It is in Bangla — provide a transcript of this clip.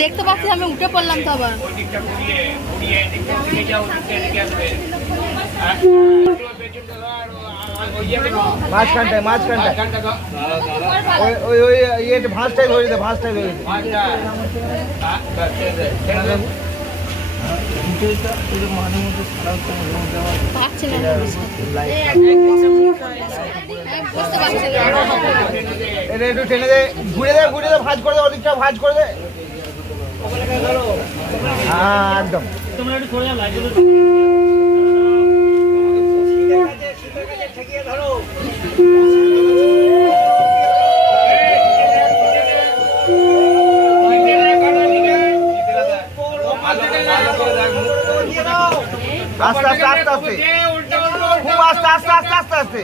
দেখতে পাচ্ছি আমি উঠে পড়লাম তো আবার। মাঝখানটায় ওই ওই ইয়েটা ভাঁজটাই ধরে দে, ভাঁজটাই ধরে দে। পাচ্ছি না, বুঝতে পারছি না। এটা একটু টেনে দে, ঘুরে দে, ভাঁজ করে দে, ওদিকটা ভাঁজ করে দে। হ্যাঁ একদম। আস্তে আস্তে আস্তে আস্তে, খুব আস্তে আস্তে আস্তে আস্তে আস্তে।